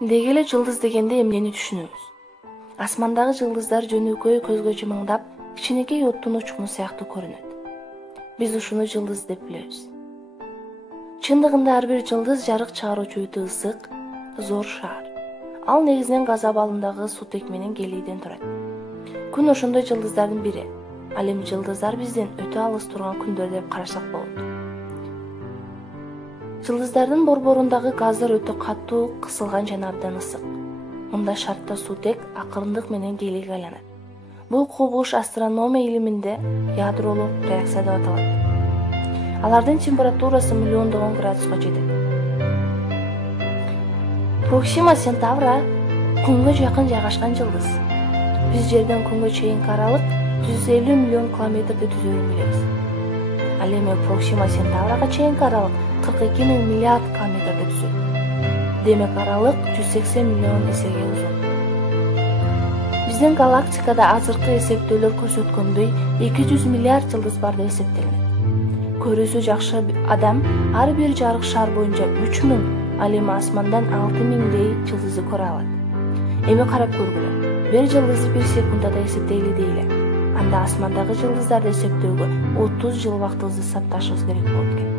Деги эле жылдыз дегенде эмнени түшүнөбүз? Асмандагы жылдыздар жөнөкөй көзгө жымыңдап, кичинекей оттун учкуну сыяктуу көрүнөт. Биз ушуну жылдыз деп билебиз. Чындыгында ар бир жылдыз жарык чыгаруучу өтө ысык, зор шаар. Ал негизинен газ абалындагы сутек менен келийден турат. Күн ошондой жылдыздардын бири. Ал эми жылдыздар бизден өтө алыс турган күндөр деп карашсак болот. Жылдыздардын борборундагы газдар өтө катуу, кысылган жана абдан ысык. Мындай шартта сутек акырындык менен келийге айланат. Бул кубулуш астрономия илиминде ядролук реакция деп аталат. Алардын температурасы миллиондогон градуска жетет. Проксима Центавра күнгө жакын жайгашкан жылдыз. Биз жерден күнгө чейинки аралык 150 миллион километрди түзөрүн билебиз. Ал эми Проксима Центаврага чейинки аралык 42 миллиард километрди түзөт. Демек аралык 180 миллион эсеге узун. Биздин галактикада азыркы эсептөөлөр көрсөткөндөй 200 миллиард жылдыз бар деп эсептелинет. Көрүүсү жакшы адам ар бир жарык шар боюнча 3000, ал эми асмандан 6000дей жылдызды көрө алат. Эми карап көргүлө. Бир жылдызды бир секундада эсептейли дейли. Анда асмандагы жылдыздарды эсептөөгө 30 жыл убактыбызды сапташыбыз керек болот экен.